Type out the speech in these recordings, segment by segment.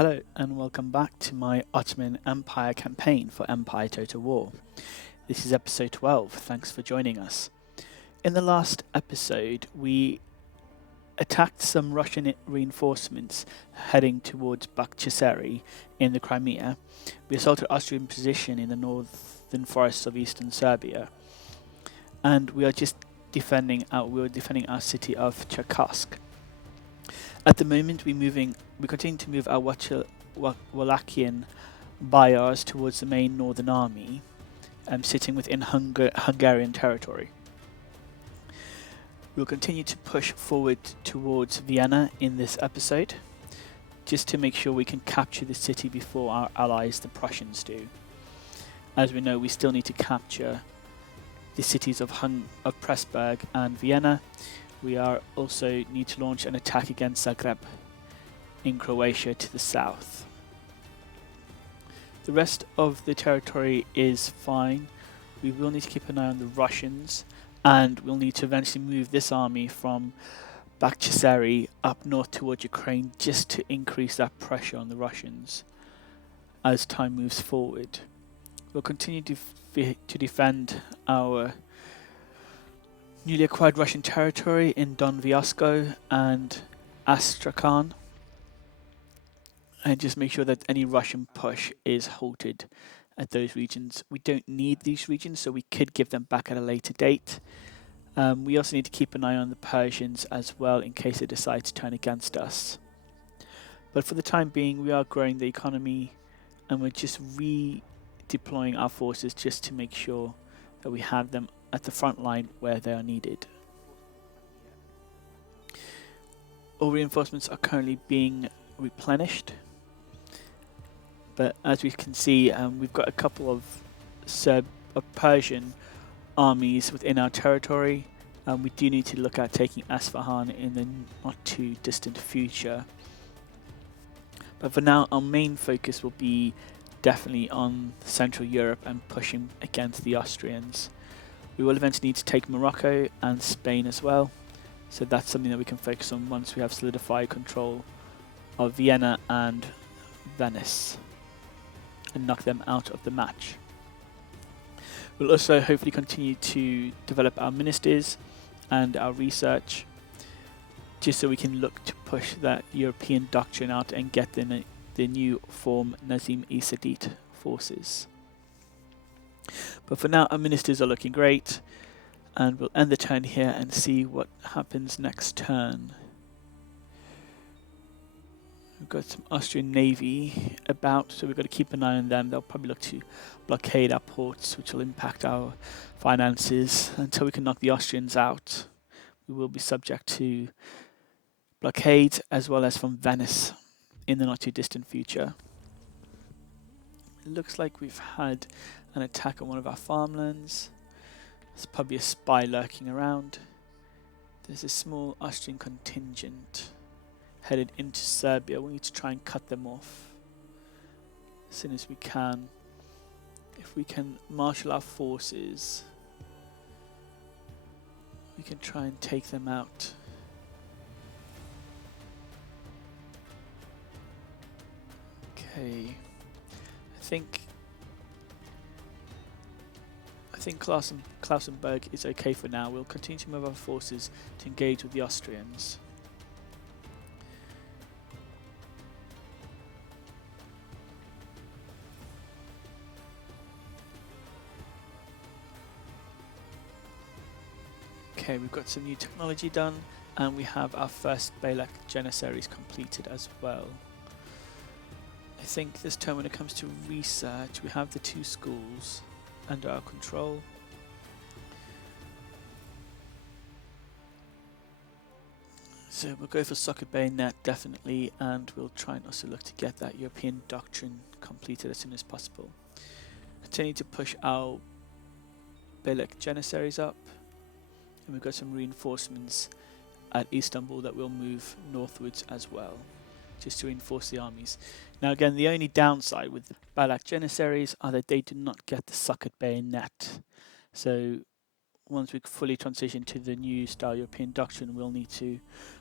Hello and welcome back to my Ottoman Empire Campaign for Empire Total War. This is episode 12, thanks for joining us. In the last episode, we attacked some Russian reinforcements heading towards Bakhchisari in the Crimea. We assaulted Austrian position in the northern forests of eastern Serbia. And we were defending our city of Cherkassk. At the moment, we continue to move our Wallachian Bayars towards the main northern army, sitting within Hungarian territory. We'll continue to push forward towards Vienna in this episode, just to make sure we can capture the city before our allies, the Prussians, do. As we know, we still need to capture the cities of Pressburg and Vienna. We also need to launch an attack against Zagreb in Croatia to the south. The rest of the territory is fine. We will need to keep an eye on the Russians, and we'll need to eventually move this army from Bakhchisari up north towards Ukraine just to increase that pressure on the Russians as time moves forward. We'll continue to defend our newly acquired Russian territory in Don Vyasko and Astrakhan, and just make sure that any Russian push is halted at those regions. We don't need these regions, so we could give them back at a later date. We also need to keep an eye on the Persians as well in case they decide to turn against us. But for the time being, we are growing the economy and we're just redeploying our forces just to make sure that we have them at the front line where they are needed. All reinforcements are currently being replenished, but as we can see, we've got a couple of Persian armies within our territory. We do need to look at taking Isfahan in the not too distant future, but for now our main focus will be definitely on Central Europe and pushing against the Austrians. We will eventually need to take Morocco and Spain as well, so that's something that we can focus on once we have solidified control of Vienna and Venice and knock them out of the match. We'll also hopefully continue to develop our ministers and our research, just so we can look to push that European doctrine out and get the new form Nazim-e-Sadit forces. But for now, our ministers are looking great, and we'll end the turn here and see what happens next turn. We've got some Austrian navy about, so we've got to keep an eye on them. They'll probably look to blockade our ports, which will impact our finances. Until we can knock the Austrians out, we will be subject to blockade, as well as from Venice in the not too distant future. It looks like we've had an attack on one of our farmlands. There's probably a spy lurking around. There's a small Austrian contingent headed into Serbia. We need to try and cut them off as soon as we can. If we can marshal our forces, we can try and take them out. Okay, I think Klausenberg is okay for now. We'll continue to move our forces to engage with the Austrians. Okay, we've got some new technology done, and we have our first Balak Janissaries completed as well. I think this turn, when it comes to research, we have the two schools under our control. So we'll go for socket bayonet definitely, and we'll try and also look to get that European doctrine completed as soon as possible. Continue to push our Balak Janissaries up, and we've got some reinforcements at Istanbul that will move northwards as well, just to reinforce the armies. Now again, the only downside with the Balak Janissaries are that they do not get the socket bayonet. So once we fully transition to the new style European doctrine, we'll need to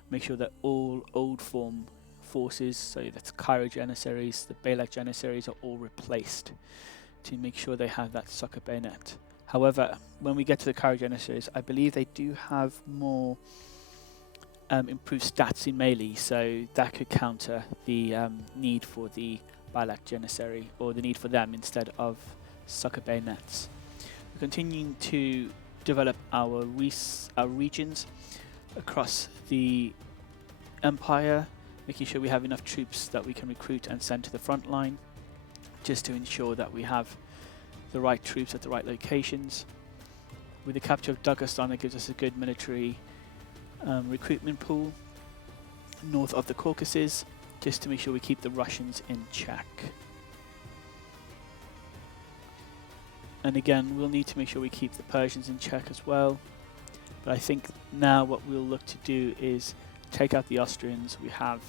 make sure that all old form forces, so that's Cairo Janissaries, the Balak Janissaries are all replaced to make sure they have that sucker bayonet. However, when we get to the Cairo Janissaries, I believe they do have more improved stats in melee, so that could counter the need for the Balak Janissary, or the need for them instead of sucker bayonets. We're continuing to develop our regions across the Empire, making sure we have enough troops that we can recruit and send to the front line, just to ensure that we have the right troops at the right locations. With the capture of Dagestan, it gives us a good military recruitment pool north of the Caucasus, just to make sure we keep the Russians in check. And again, we'll need to make sure we keep the Persians in check as well. But I think now what we'll look to do is take out the Austrians. We have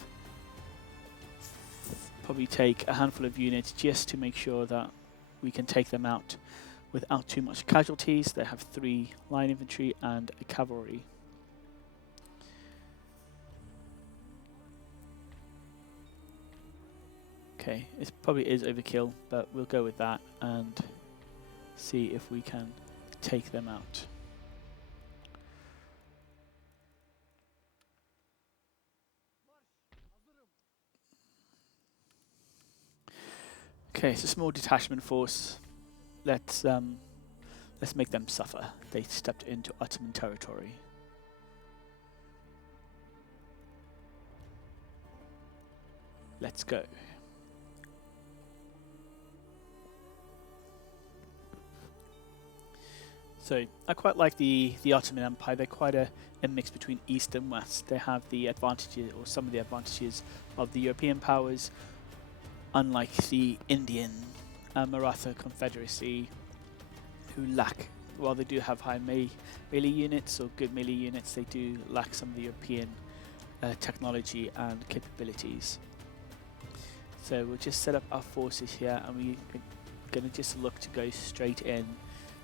probably take a handful of units just to make sure that we can take them out without too much casualties. They have 3 line infantry and a cavalry. Okay, it probably is overkill, but we'll go with that and see if we can take them out. Okay, it's a small detachment force. Let's make them suffer. They stepped into Ottoman territory. Let's go. So I quite like the Ottoman Empire. They're quite a mix between East and West. They have the advantages, or some of the advantages, of the European powers, unlike the Indian Maratha Confederacy, who lack, while they do have high melee units or good melee units, they do lack some of the European technology and capabilities. So we'll just set up our forces here, and we're going to just look to go straight in,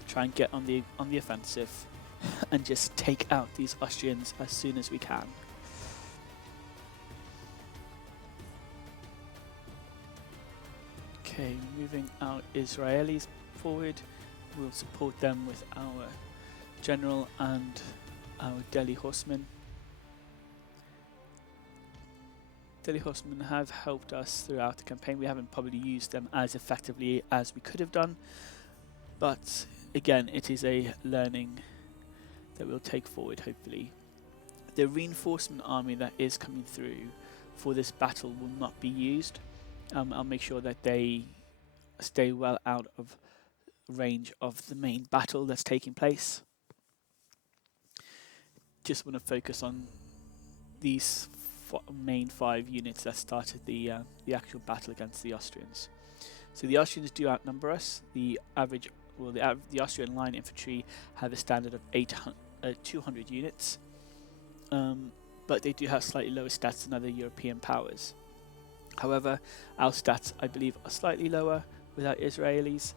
try and get on the offensive, and just take out these Austrians as soon as we can. Okay, moving our Israelis forward. We'll support them with our general and our Delhi horsemen. Delhi horsemen have helped us throughout the campaign. We haven't probably used them as effectively as we could have done, but again, it is a learning that we'll take forward, hopefully. The reinforcement army that is coming through for this battle will not be used. I'll make sure that they stay well out of range of the main battle that's taking place. Just want to focus on these main 5 units that started the actual battle against the Austrians. So the Austrians do outnumber us. The Austrian line infantry have a standard of 200 units, but they do have slightly lower stats than other European powers. However, our stats, I believe, are slightly lower with our Israelis,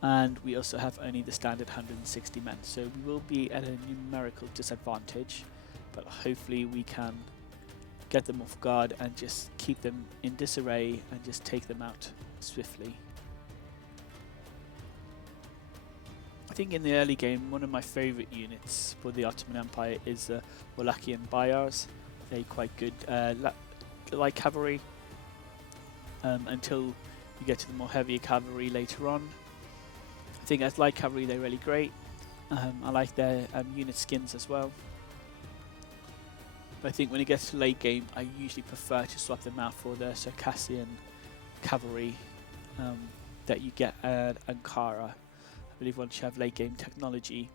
and we also have only the standard 160 men, so we will be at a numerical disadvantage, but hopefully we can get them off guard and just keep them in disarray and just take them out swiftly. I think in the early game, one of my favourite units for the Ottoman Empire is the Wallachian Bayars. They're quite good light cavalry, until you get to the more heavier cavalry later on. I think as light cavalry they're really great. I like their unit skins as well. But I think when it gets to late game, I usually prefer to swap them out for the Circassian cavalry that you get at Ankara. I believe once you have late game technology.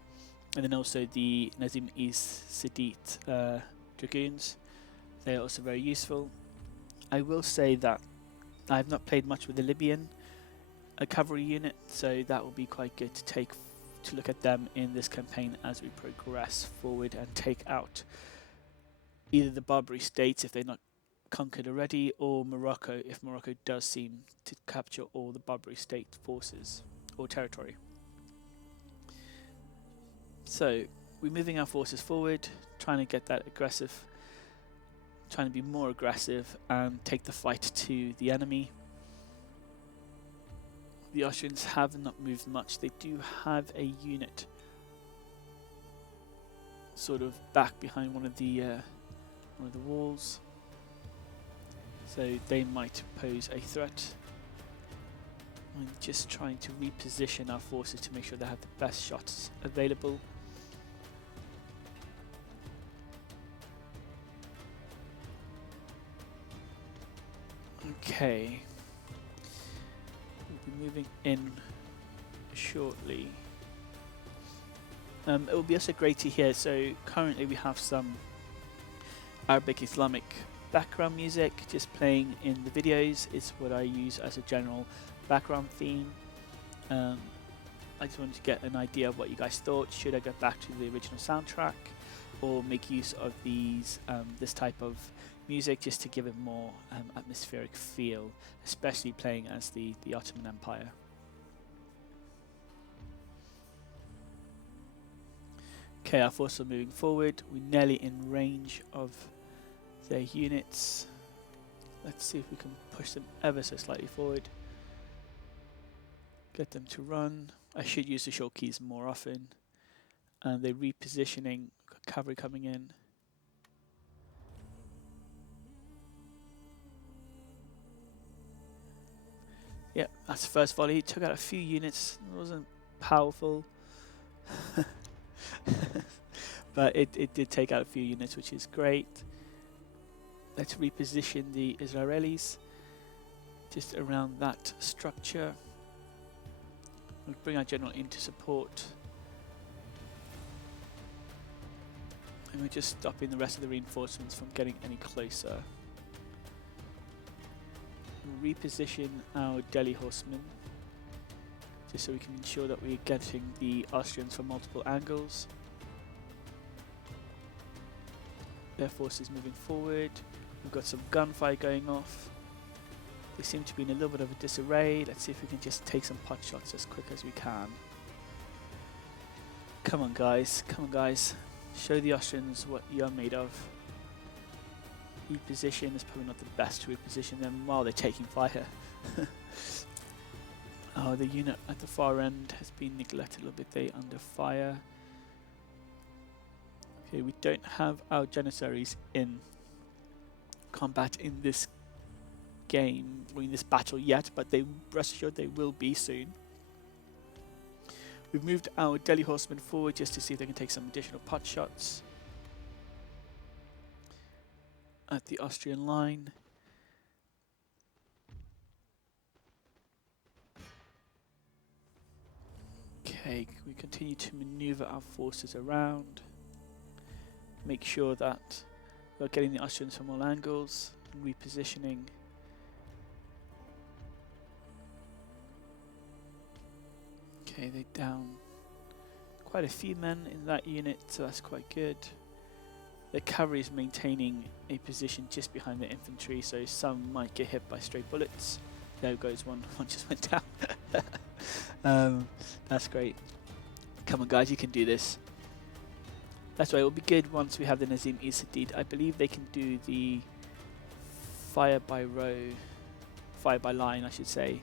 And then also the Nazim-is-Sidit Dragoons. They are also very useful. I will say that I have not played much with the Libyan cavalry unit, so that will be quite good to look at them in this campaign as we progress forward and take out either the Barbary states if they're not conquered already, or Morocco if Morocco does seem to capture all the Barbary state forces or territory. So we're moving our forces forward, trying to get that aggressive trying to be more aggressive and take the fight to the enemy. The Austrians have not moved much. They do have a unit sort of back behind one of the walls, so they might pose a threat. I'm just trying to reposition our forces to make sure they have the best shots available. Okay, we'll be moving in shortly. It will be also great to hear. So currently we have some Arabic Islamic background music just playing in the videos. It's what I use as a general background theme. I just wanted to get an idea of what you guys thought. Should I go back to the original soundtrack or make use of these this type of music just to give it more atmospheric feel, especially playing as the Ottoman Empire? Okay, our forces are moving forward. We're nearly in range of their units. Let's see if we can push them ever so slightly forward. Get them to run. I should use the short keys more often. And they're repositioning. Cavalry coming in. Yeah, that's the first volley. Took out a few units. It wasn't powerful. But it did take out a few units, which is great. Let's reposition the Israelis just around that structure. We'll bring our general in to support. And we're just stopping the rest of the reinforcements from getting any closer. We'll reposition our Delhi horsemen just so we can ensure that we're getting the Austrians from multiple angles. Their forces moving forward. We've got some gunfire going off. They seem to be in a little bit of a disarray. Let's see if we can just take some pot shots as quick as we can. Come on guys, come on guys. Show the Austrians what you're made of. Reposition is probably not the best to reposition them while they're taking fire. Oh, the unit at the far end has been neglected a little bit. They're under fire. Okay, we don't have our Janissaries in combat in this game, or in this battle yet, but they rest assured they will be soon. We've moved our Delhi horsemen forward just to see if they can take some additional pot shots at the Austrian line. Okay, we continue to maneuver our forces around. Make sure that we're getting the Austrians from all angles and repositioning. Okay, they're down quite a few men in that unit, so that's quite good. The cavalry is maintaining a position just behind the infantry, so some might get hit by stray bullets. There goes one, one just went down. That's great. Come on guys, you can do this. That's why it will be good once we have the Nazim Isadid. I believe they can do the fire by row, fire by line I should say.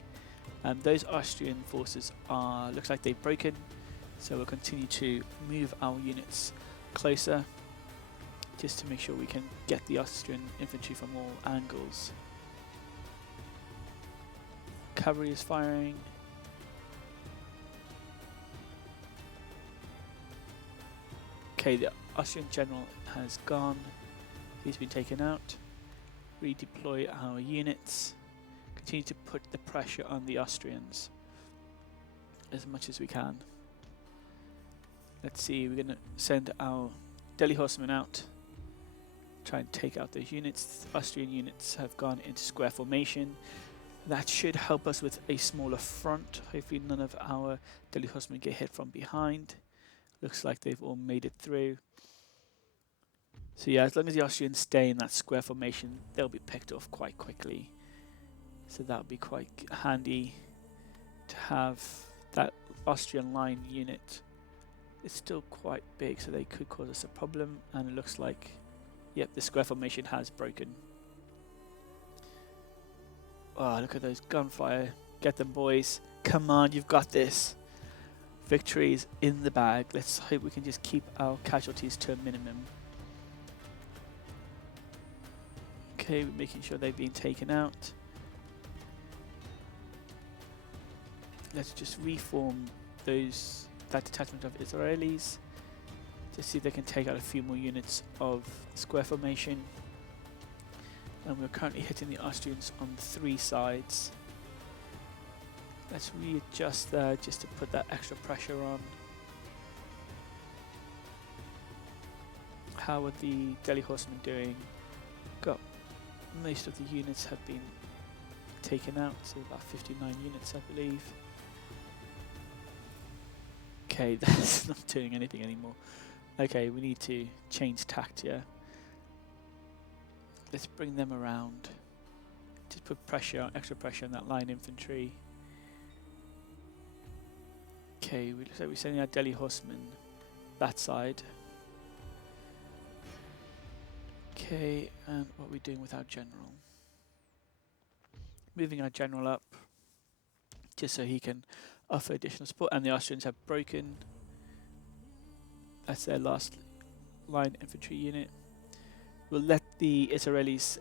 Those Austrian forces are, looks like they've broken, so we'll continue to move our units closer just to make sure we can get the Austrian infantry from all angles. Cavalry is firing. Okay, the Austrian general has gone. He's been taken out. Redeploy our units. Continue to put the pressure on the Austrians as much as we can. Let's see, we're going to send our Delhi horsemen out. Try and take out those units. The Austrian units have gone into square formation. That should help us with a smaller front. Hopefully none of our Delhi horsemen get hit from behind. Looks like they've all made it through. So yeah, as long as the Austrians stay in that square formation, they'll be picked off quite quickly. So that'll be quite handy to have that Austrian line unit. It's still quite big, so they could cause us a problem, and it looks like Yep, the square formation has broken. Oh, look at those gunfire. Get them, boys. Come on, you've got this. Victory is in the bag. Let's hope we can just keep our casualties to a minimum. Okay, we're making sure they've been taken out. Let's just reform that detachment of Israelis to see if they can take out a few more units of square formation. And we're currently hitting the Austrians on 3 sides. Let's readjust there just to put that extra pressure on. How are the Delhi horsemen doing? Got most of the units have been taken out, so about 59 units I believe. Okay, that's not doing anything anymore. Okay, we need to change tact here. Let's bring them around. Just put pressure, extra pressure on that line infantry. Okay, looks like we're sending our Delhi horsemen that side. Okay, and what are we doing with our general? Moving our general up, just so he can offer additional support. And the Austrians have broken. That's their last line infantry unit. We'll let the Israelis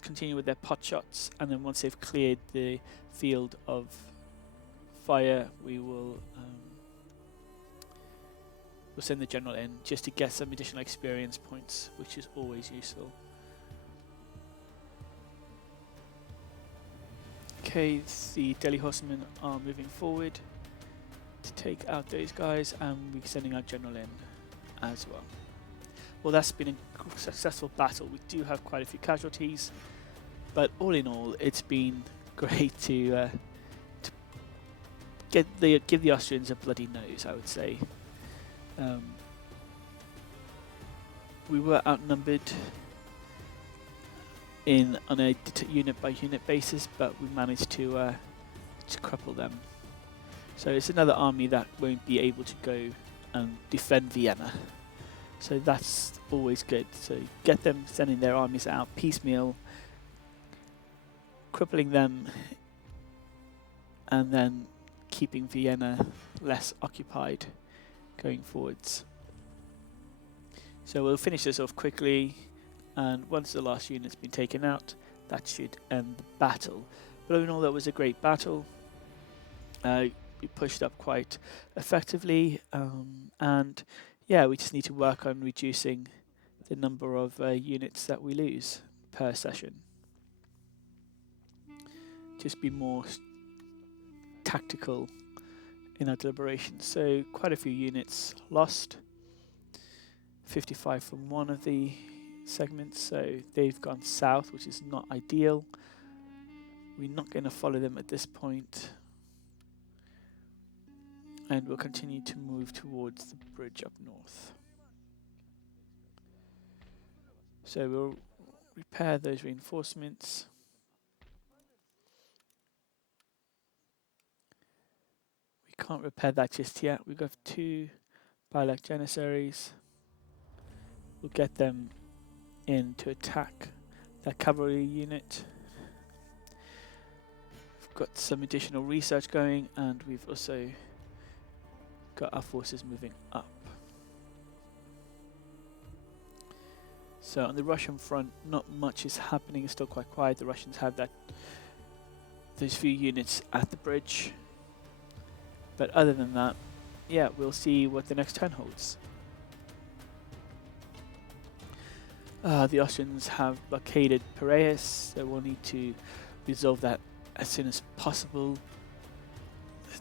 continue with their pot shots, and then once they've cleared the field of fire, we'll send the general in just to get some additional experience points, which is always useful. Okay, the Delhi horsemen are moving forward to take out those guys, and we're sending our general in as well. Well, that's been a successful battle. We do have quite a few casualties, but all in all, it's been great to give the Austrians a bloody nose, I would say. We were outnumbered on a unit by unit basis, but we managed to cripple them. So it's another army that won't be able to go and defend Vienna. So that's always good. So get them sending their armies out piecemeal, crippling them, and then keeping Vienna less occupied going forwards. So we'll finish this off quickly, and once the last unit's been taken out, that should end the battle. But all in all, that was a great battle. We pushed up quite effectively, and yeah, we just need to work on reducing the number of units that we lose per session. Just be more tactical in our deliberations. So quite a few units lost. 55 from one of the segments, so they've gone south, which is not ideal. We're not going to follow them at this point, and we'll continue to move towards the bridge up north. So we'll repair those reinforcements. We can't repair that just yet. We've got 2 Bilac Janissaries. We'll get them in to attack that cavalry unit. We've got some additional research going, and we've also got our forces moving up. So on the Russian front, not much is happening. It's still quite quiet. The Russians have those few units at the bridge. But other than that, yeah, we'll see what the next turn holds. The Austrians have blockaded Piraeus, so we'll need to resolve that as soon as possible,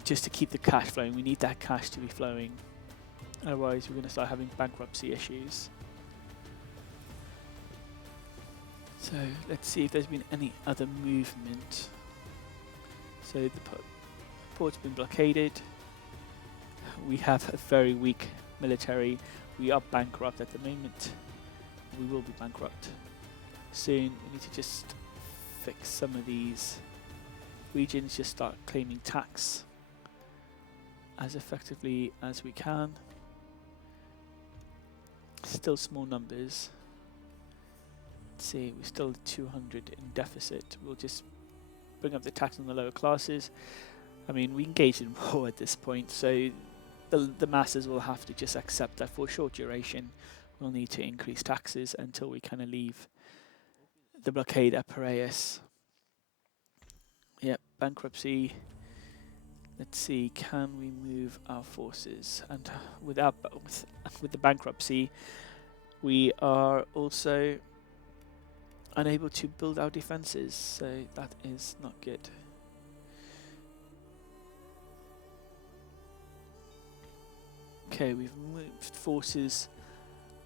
just to keep the cash flowing. We need that cash to be flowing, otherwise we're going to start having bankruptcy issues. So let's see if there's been any other movement. So the port's been blockaded. We have a very weak military. We are bankrupt at the moment. We will be bankrupt soon. We need to just fix some of these regions, just start claiming tax as effectively as we can. Still small numbers, Let's see, we're still 200 in deficit. We'll just bring up the tax on the lower classes. I mean, we engage in war at this point, so the masses will have to just accept that for a short duration we'll need to increase taxes until we kind of leave the blockade apparatus. Yep, bankruptcy. Let's see, can we move our forces? And with the bankruptcy, we are also unable to build our defenses, so that is not good. Okay, we've moved forces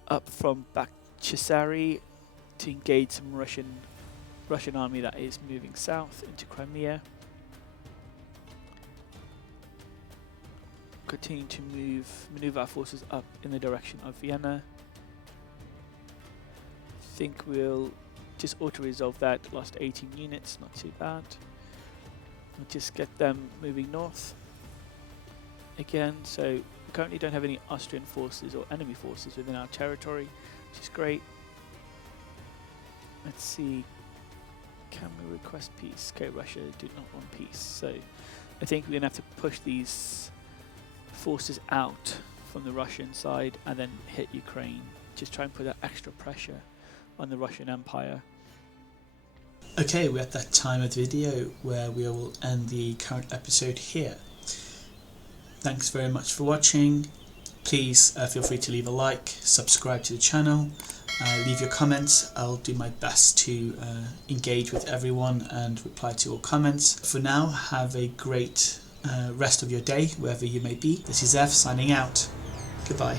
up from Bakhchisari to engage some Russian army that is moving south into Crimea. Continue to maneuver our forces up in the direction of Vienna. I think we'll just auto-resolve that. Lost 18 units, not too bad. We'll just get them moving north again. So we currently don't have any Austrian forces or enemy forces within our territory, which is great. Let's see, can we request peace? Okay, Russia do not want peace, so I think we're going to have to push these forces out from the Russian side and then hit Ukraine. Just try and put that extra pressure on the Russian Empire. Okay, we're at that time of the video where we will end the current episode here. Thanks very much for watching. Please feel free to leave a like, subscribe to the channel, leave your comments. I'll do my best to engage with everyone and reply to all comments. For now, have a great rest of your day, wherever you may be. This is Ev signing out. Goodbye.